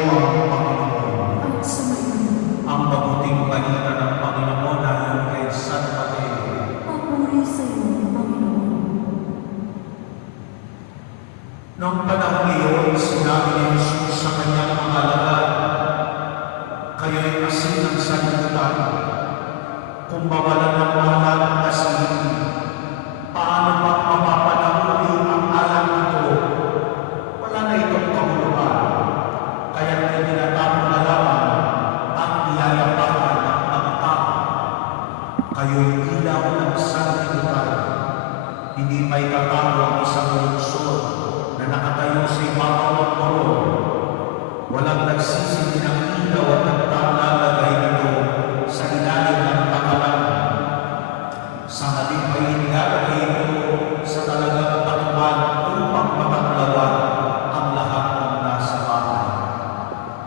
ang Panginoon. At sumayon. Ang mabuting balita ng Panginoon ayon kay San Mateo. Papuri sa iyo, Panginoon. Noong panahon iyon, sinabi ni Jesus sa kanyang mga alagad, kayo'y asin ng sanlibutan. Kung mawalan ng wala ng asin, paano ba mapapanahuli ang alam ito? Wala na itong kahulugan. Kaya tinatapon na lamang ang nilayapakan ng mga tao. Kayo'y ilaw ng sanlibutan. Hindi may tatago ang isang lungsod na nakatayo sa ibabaw ng burol. Walang nagsisindi ng ilaw at nagtalalagay nito sa ilalim ng takalan. Sa halip ay inilalagay ito sa talagang patuman upang mataglawan ang lahat ng nasa bahay.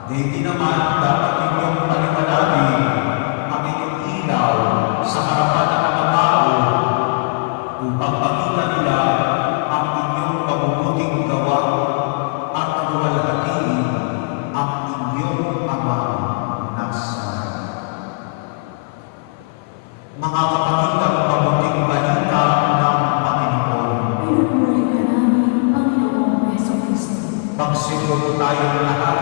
Di naman dapat inyong paliwanagin ang inyong ilaw sa harapan ng mga tao upang makita nila ang inyong mabubuting gawa at luwalhatiin ang inyong Ama nasa langit. Mga kapatid, ang mabuting balita ng Panginoon. Pinupuri ka namin, Panginoong Jesucristo. Magsiguro tayong lahat.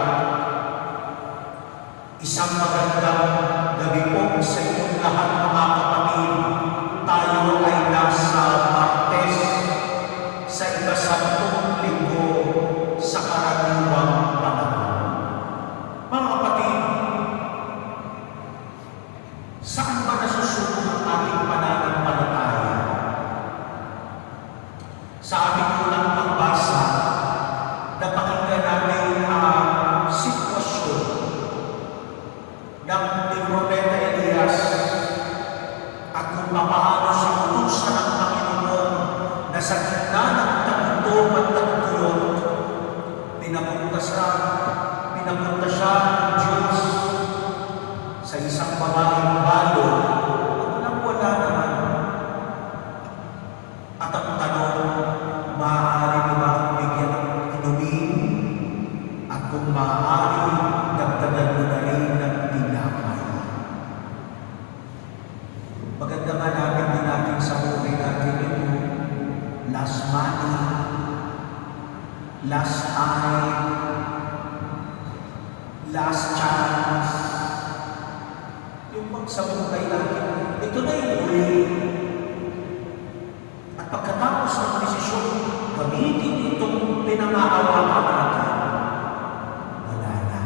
Isang magandang gabi po sa inyong lahat, mga kapatid. Tayo ay nasa Martes sa ika-10 linggo sa karaniwang panahon. Mga kapatid, saan ba nasusunod ang ating pananampalataya? Sa ating unang pagbasa, napakinggan natin ang sitwasyon ng ni Propeta Elias at kung paano sa utusan ng Panginoon na sa gitna ng tagutom at tagtuyot, pinapunta siya ng Diyos sa isang babaeng balo at wala naman. At ang tanong, maaari mo ba akong bigyan ng inumin? At kung maaari, dagdagan mo na rin ng tinapay. Maganda nga namin din natin sa buhay natin ito, last money, last time, last chance. Yung sa buhay natin, ito na yung huli. At pagkatapos ng desisyon, gamitin itong pinangahawakan natin, wala na.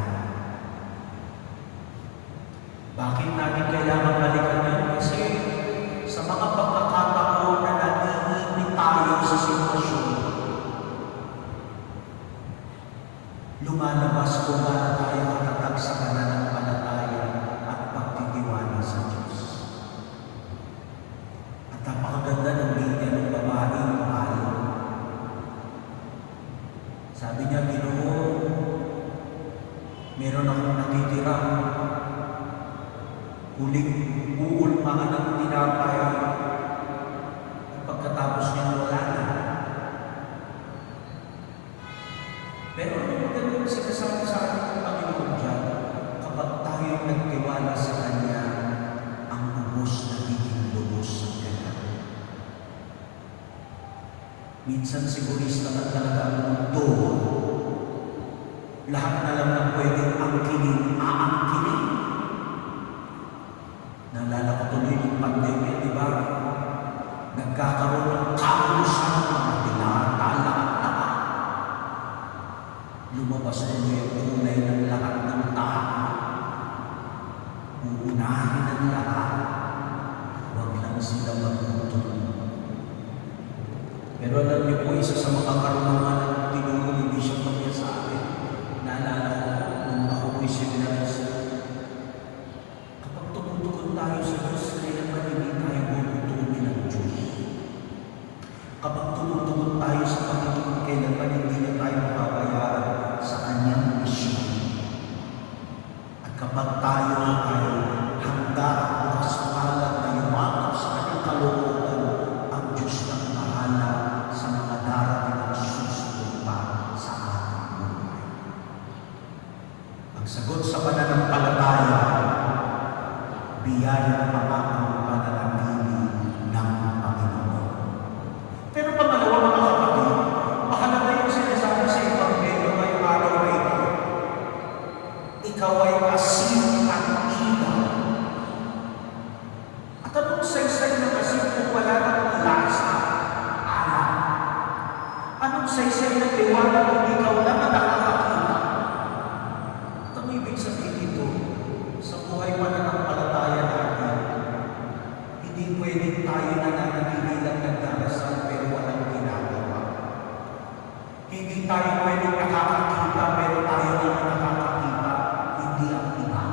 Bakit natin kailangan balikan yan? Kasi sa mga pagkakataon na nanihingi tayo sa sitwasyon, lumalabas kung gaano tayo katatag sa pananampalataya at pagtitiwala sa Diyos. At napakaganda ng linya ng babaeng balo. Sabi niya, Ginoo, meron akong natitira. Huling uulmahan ng tinapay. Pagkatapos niya, wala na. Pero ano magandang sinasabi sa atin ng Panginoon dyan? Kapag tayo nagtiwala sa Kanya, ang lubos nagiging lubos sa Kanya. Minsan sigurista na talaga ang mundo. Lahat na lang na pwedeng angkinin, aangkinin. Naalala ko tuloy ng pandemya, di ba? Nagkakaroon ng kaulusan ng mga tinatala at tama. Lumabas tuloy ang tunay ng lahat ng tao. Uunahin ang lahat. Huwag lang sila magtutulong. Pero alam niyo po, isa sa mga karunungan ng tinuro ni Bishop Maria sa akin, naalala ko nung ako po'y seminarista. Kapag tumutukod tayo sa Diyos, kailangan hindi tayo bubutunin ng Diyos. Kapag tumutukod tayo sa Panginoon, kailangan hindi niya tayo mababayaan sa Kanyang misyon. At kapag tayo ay handa at bukas palad na yumakap sa Kanyang kalooban, ang Diyos ang bahala sa mga darating at susunod pa sa ating buhay. Sagot sa pananampalataya, biyaya pa ang pananatili ng Panginoon. Pero pangalawa mga kapatid, mahalaga yung sinasabi sa Ebanghelyo ngayong araw na ito. Ikaw ay asin at ilaw. At anong saysay ng asin kung wala ng lasa, alam? Anong saysay ng liwanag kung ikaw lang ang nakakakita? At ang ibig sabihin dito, sa buhay pananampalataya natin, hindi pwedeng tayo nananatili lang nagdarasal pero walang ginagawa. Hindi tayo pwedeng nakakakita pero tayo lang ang nakakakita, hindi ang iba.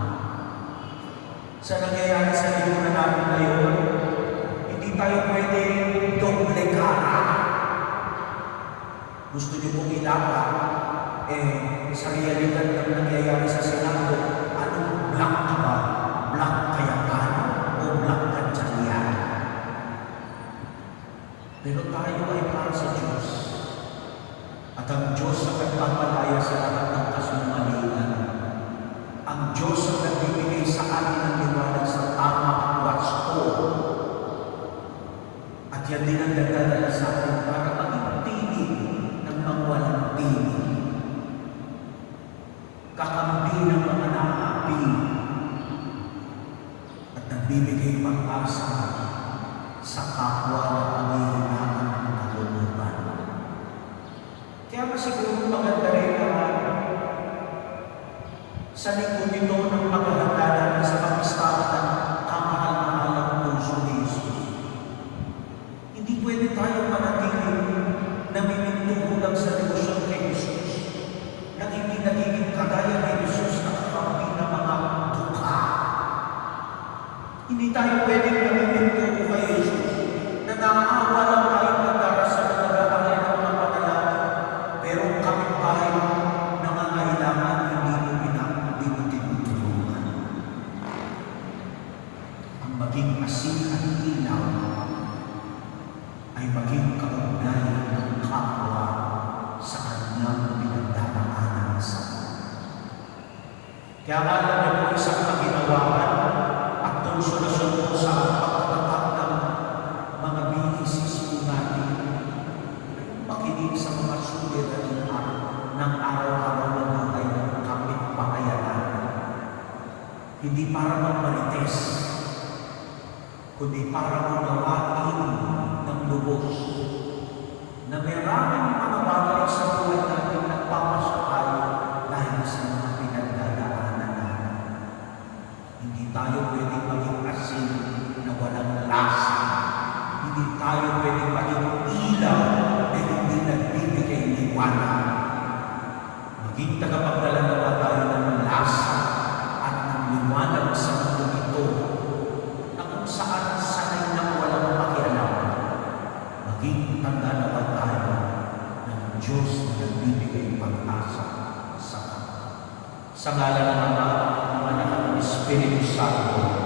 Sa nangyayari sa lipunan natin ngayon, hindi tayo pwedeng doble cara. Gusto niyo pong ilapat, sa realidad ng nangyayari sa Senado, anong black ka ba? Black Cayetano o black Gatchalian? Pero tayo ay para sa Diyos. At ang Diyos ang nagpapalaya sa lahat ng kasinungalingan. Ang Diyos ang nagbibigay sa atin ng liwanag sa tama at wasto. At yan din ang nagdadala sa atin para maging tinig ng mga walang tinig. Kakampi ng mga naapi at nagbibigay pag-asa sa kapwa na panghihinaan ng kalooban. Kaya ba siguro maganda rin sa likod nito ng paghahanda natin sa pag-istahan ng kamahal-mahalang puso ni Jesus. Hindi pwede tayo manatiling namimintuho lang sa devotion kay Jesus na hindi nagiging kagaya ni Jesus na kakampi ng mga dukha. Hindi tayo pwedeng namimintuho kay Jesus na naaawa lang tayo nagdarasal na nag-aalay ng mga panalangin pero kapitbahay nangangailangan hindi mo tinutulungan. Ang maging asin at ilaw ay maging kaugnayan ng kapwa sa kanyang pinagdaraanan sa buhay. Kaya alam niyo po isang kaginawaan at konsolasyon po sa pagtatak ng mga BECs po natin ay makinig sa mga suliranin ng araw-araw na buhay ng kapitbahayan natin. Hindi para magmarites, kundi para unawain ng lubos na maraming mga bagay sa buhay natin nagpapasok tayo dahil sa mga pinagdadaanan natin. Hindi tayo pwedeng maging asin na walang lasa. Hindi tayo pwedeng maging ilaw na hindi nagbibigay liwanag. Maging tagapagdala nawa tayo ng lasa at ng liwanag sa mundo ito na kung saan sanay na walang pakialam. Maging tanda nawa tayo ng Diyos na nagbibigay pag-asa sa kanila. Sa ngalan ng Ama, ng Anak at ng Espiritu Santo.